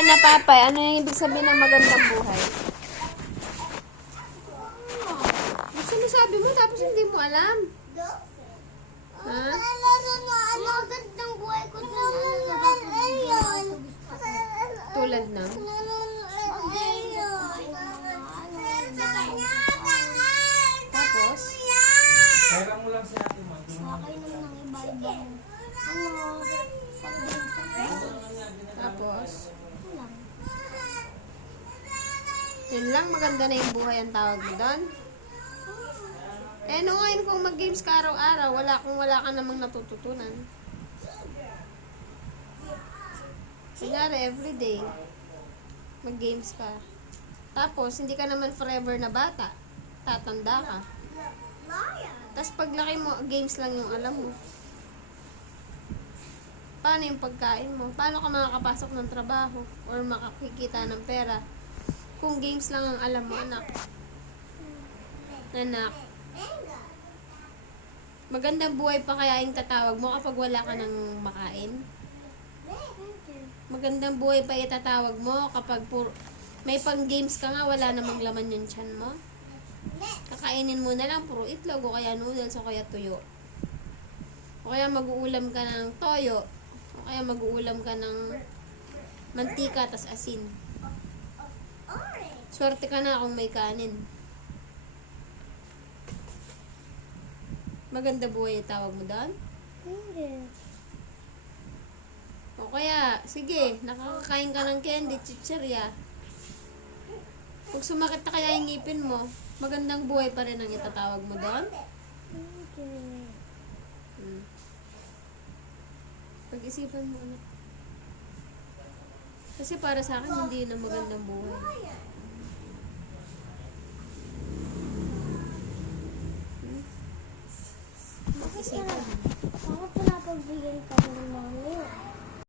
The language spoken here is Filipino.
ka na, Papay. Ano yung ibig sabihin ng magandang buhay? Ano sinasabi mo tapos hindi mo alam? Ha? Magandang buhay ko na Tulad ng? Tapos? Pera mo lang sa atin, man. Sakay naman ng iba-iba. Tapos? Lang. Yun lang, maganda na yung buhay ang tawag mo doon? Eh, no ngayon kung mag-games ka araw-araw, wala ka namang natututunan. Kunyari, everyday, mag-games ka. Tapos, hindi ka naman forever na bata. Tatanda ka. Tapos, paglaki mo, games lang yung alam mo. Paano yung pagkain mo? Paano ka makakapasok ng trabaho? Or makakikita ng pera? Kung games lang ang alam mo, anak. Anak. Magandang buhay pa kaya yung tatawag mo kapag wala ka ng makain? Magandang buhay pa itatawag mo kapag may pang games ka nga, wala namang laman yung tiyan mo? Kakainin mo na lang, puro itlog, o kaya noodles, o kaya tuyo. O kaya mag-uulam ka ng toyo, o kaya mag-uulam ka ng mantika, tas asin. Swerte ka na kung may kanin. Maganda buhay tawag mo doon? Hindi. O kaya, sige, nakakakain ka ng candy, chichirya. Pag sumakit na kaya yung ngipin mo, magandang buhay pa rin ang itatawag mo doon? Hindi. Pag-isipan mo, anak. Kasi para sa akin, hindi yun ang magandang buhay. Pag-isipan mo. Bakit pinapagbigyan ka ng